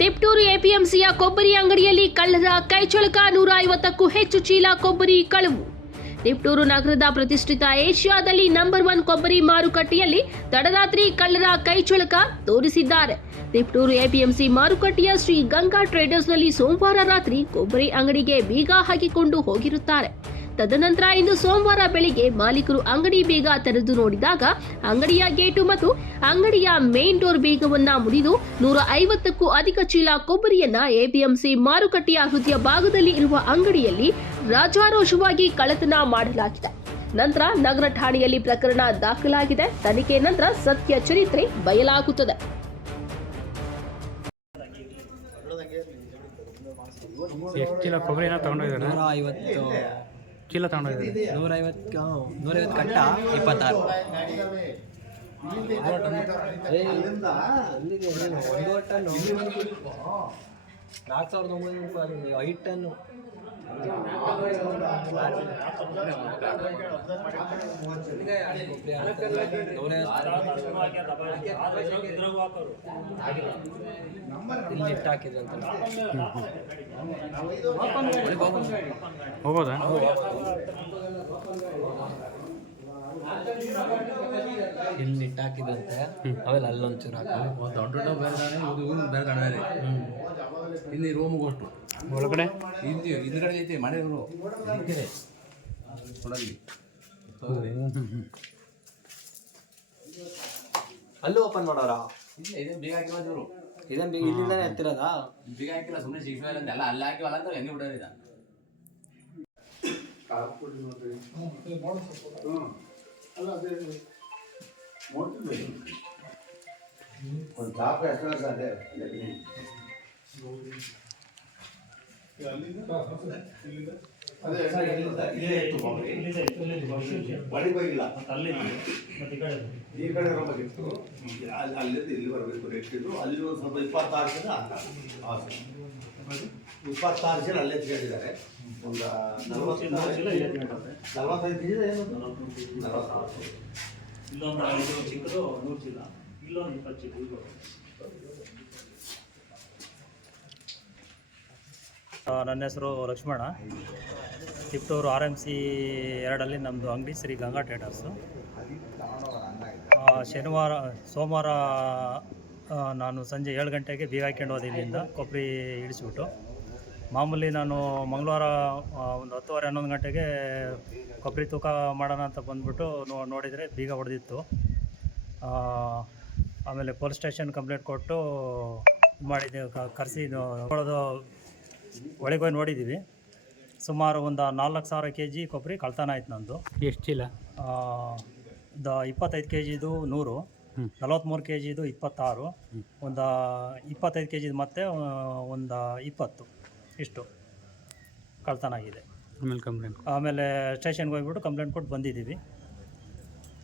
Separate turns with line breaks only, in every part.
ತಿಪ್ಟೂರು ಎಪಿಎಂಸಿಯ ಕೊಬ್ಬರಿ ಅಂಗಡಿಯಲ್ಲಿ ಕಳ್ಳರ ಕೈಚಳಕ ನೂರ ಐವತ್ತಕ್ಕೂ ಹೆಚ್ಚು ಚೀಲ ಕೊಬ್ಬರಿ ಕಳವು. ತಿಪ್ಟೂರು ನಗರದ ಪ್ರತಿಷ್ಠಿತ ಏಷ್ಯಾದಲ್ಲಿ ನಂಬರ್ ಒನ್ ಕೊಬ್ಬರಿ ಮಾರುಕಟ್ಟೆಯಲ್ಲಿ ತಡರಾತ್ರಿ ಕಳ್ಳರ ಕೈಚಳಕ ತೋರಿಸಿದ್ದಾರೆ. ತಿಪ್ಟೂರು ಎಪಿಎಂಸಿ ಮಾರುಕಟ್ಟೆಯ ಶ್ರೀ ಗಂಗಾ ಟ್ರೇಡರ್ಸ್ನಲ್ಲಿ ಸೋಮವಾರ ರಾತ್ರಿ ಕೊಬ್ಬರಿ ಅಂಗಡಿಗೆ ಬೀಗ ಹಾಕಿಕೊಂಡು ಹೋಗಿರುತ್ತಾರೆ. ತದನಂತರ ಇಂದು ಸೋಮವಾರ ಬೆಳಿಗ್ಗೆ ಮಾಲೀಕರು ಅಂಗಡಿ ಬೀಗ ತೆರೆದು ನೋಡಿದಾಗ ಅಂಗಡಿಯ ಗೇಟು ಮತ್ತು ಅಂಗಡಿಯ ಮೇನ್ ಡೋರ್ ಬೀಗವನ್ನ ಮುರಿದು ನೂರ ಐವತ್ತಕ್ಕೂ ಅಧಿಕ ಚೀಲ ಕೊಬ್ಬರಿಯನ್ನ ಎಪಿಎಂಸಿ ಮಾರುಕಟ್ಟೆಯ ಹೃದಯ ಭಾಗದಲ್ಲಿ ಇರುವ ಅಂಗಡಿಯಲ್ಲಿ ರಾಜಾರೋಷವಾಗಿ ಕಳತನ ಮಾಡಲಾಗಿದೆ. ನಂತರ ನಗರ ಠಾಣೆಯಲ್ಲಿ ಪ್ರಕರಣ ದಾಖಲಾಗಿದೆ. ತನಿಖೆ ನಂತರ ಸತ್ಯ ಚರಿತ್ರೆ ಬಯಲಾಗುತ್ತದೆ.
ಎಷ್ಟು ಚೀಲ ಏನೋ ತಗೊಂಡೋಗಿದ್ದಾರೆ
ನೂರ ಐವತ್ತು
ಚೀಲ ತಗೊಂಡೋಗಿದ್ದಾರೆ.
ನೂರೈವತ್ತು ನೂರೈವತ್ತು ಕಟ್ಟ? ಇಪ್ಪತ್ತಾರು. ಒಂದೂವರೆ ಟನ್ನು ನಾಲ್ಕು ಸಾವಿರದ ಒಂಬೈನೂರು ರೂಪಾಯಿ ಐದು ಟನ್ನು ಇಲ್ಲಿ ಇಟ್ಟು ಹಾಕಿದ್ರು ಅಂತ
ಹೋಗೋದಾ
ಇಲ್ಲಿ ಇಟ್ಟು ಹಾಕಿದ್ರಂತೆ ಅವೆಲ್ಲ ಅಲ್ಲೊಂಚೂರು ಹಾಕಿದ್ರೆ
ದೊಡ್ಡ ದೊಡ್ಡ ಬೇರೆ ಇದು ಇವ್ನು ಬೇರೆ ದಾಣೆ ಬೇರೆ ಇಲ್ಲಿ ರೂಮ್ ಅಷ್ಟು
ಒಳಗಡೆ?
ಇಲ್ಲಿ ಹಿಂದ್ಗಡೆ ಐತೆ ಮನೆ ಕೊಡಲಿ.
ಅಲ್ಲೂ ಓಪನ್ ಮಾಡೋರ?
ಇಲ್ಲ ಇದೇನು ಬೇಗ ಹಾಕಿಲ್ಲ ಇವರು
ಇದೇನು ಬೀಗ ಇಲ್ಲಿಂದಾನೆ ಎತ್ತಿರೋದಾ
ಬೇಗ ಹಾಕಿಲ್ಲ ಸುಮ್ಮನೆ ಸಿಕ್ಸ್ ಮೇಲೆ ಎಲ್ಲ ಅಲ್ಲಿ ಹಾಕಿವಲ್ಲ ಅಂತ ಹೆಂಗೆ ಬಿಡೋರು ಇದ
ಒಂದು ಅಲ್ಲ ಎಷ್ಟು ಅದೇ ಅದೇ ಇಲ್ಲಿಂದ ಇಲ್ಲೇ ಇತ್ತು ಬಾಂಬೆ ಬಳಿ ಹೋಗಿಲ್ಲ ಈ ಕಡೆ ಅಲ್ಲಿ ಅಲ್ಲಿಂದ ಇಲ್ಲಿ ಬರಬೇಕು ಎಷ್ಟಿದ್ರು ಅಲ್ಲಿ ಒಂದು ಸ್ವಲ್ಪ ಇಪ್ಪತ್ತಾರು ಜನ ಇಪ್ಪತ್ತಾರು ಜನ ಅಲ್ಲೇ ಕೇಳಿದ್ದಾರೆ ಒಂದು ನಲವತ್ತು ನಲವತ್ತೈದು ಜನ ಏನು? ನಲವತ್ತಾರು.
ಇಲ್ಲೊಂದು ಐದು ಚಿಕ್ಕದು ನೂರು ಚೀಲ ನನ್ನ ಹೆಸರು Lakshman. Tiptur R M C ಎರಡಲ್ಲಿ ನಮ್ಮದು ಅಂಗಡಿ ಶ್ರೀ ಗಂಗಾ ಆ, ಶನಿವಾರ ಸೋಮವಾರ ನಾನು ಸಂಜೆ ಏಳು ಗಂಟೆಗೆ ಬೀಗ ಹಾಕ್ಕೊಂಡು ಹೋದೆ ಇಲ್ಲಿಂದ ಕೊಬ್ಬರಿ ಇಳಿಸ್ಬಿಟ್ಟು ಮಾಮೂಲಿ ನಾನು ಮಂಗಳವಾರ ಒಂದು ಹತ್ತುವರೆ ಹನ್ನೊಂದು ಗಂಟೆಗೆ ಕೊಬ್ಬರಿ ತೂಕ ಮಾಡೋಣ ಅಂತ ಬಂದ್ಬಿಟ್ಟು ನೋಡಿದರೆ ಬೀಗ ಹೊಡೆದಿತ್ತು. ಆಮೇಲೆ ಪೊಲೀಸ್ ಸ್ಟೇಷನ್ ಕಂಪ್ಲೇಂಟ್ ಕೊಟ್ಟು ಮಾಡಿದ್ದೆ ಕರೆಸಿ ನೋಡೋದು ಒಳಗೆ ಹೋಗಿ ನೋಡಿದ್ದೀವಿ. ಸುಮಾರು ಒಂದು ನಾಲ್ಕು ಸಾವಿರ ಕೆ ಜಿ ಕೊಬ್ಬರಿ ಕಳ್ತನ ಆಯ್ತು ನಂದು.
ಎಷ್ಟು ಚೀಲ?
ಆ, ದ ಇಪ್ಪತ್ತೈದು ಕೆ ಜಿದು ನೂರು. ನಲವತ್ತ್ಮೂರು ಕೆ ಜಿದು ಇಪ್ಪತ್ತಾರು ಒಂದು ಇಪ್ಪತ್ತೈದು ಕೆ ಜಿದು ಮತ್ತೆ ಒಂದು ಇಪ್ಪತ್ತು ಇಷ್ಟು ಕಳ್ತನ ಆಗಿದೆ.
ಆಮೇಲೆ ಕಂಪ್ಲೇಂಟ್
ಆಮೇಲೆ ಸ್ಟೇಷನ್ಗೆ ಹೋಗ್ಬಿಟ್ಟು ಕಂಪ್ಲೇಂಟ್ ಕೊಟ್ಟು ಬಂದಿದ್ದೀವಿ.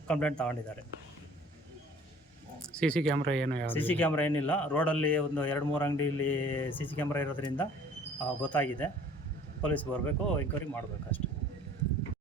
ಕಂಪ್ಲೇಂಟ್ ತಗೊಂಡಿದ್ದಾರೆ.
ಸಿ ಸಿ ಕ್ಯಾಮ್ರಾ ಏನು
ಸಿ ಸಿ ಕ್ಯಾಮ್ರಾ ಏನಿಲ್ಲ. ರೋಡಲ್ಲಿ ಒಂದು ಎರಡು ಮೂರು ಅಂಗಡಿಯಲ್ಲಿ ಸಿ ಸಿ ಕ್ಯಾಮ್ರಾ ಇರೋದ್ರಿಂದ ಆ, ಗೊತ್ತಾಗಿದೆ. ಪೊಲೀಸ್ ಬರಬೇಕು ಎಂಕ್ವೈರಿ ಮಾಡಬೇಕು ಅಷ್ಟೇ.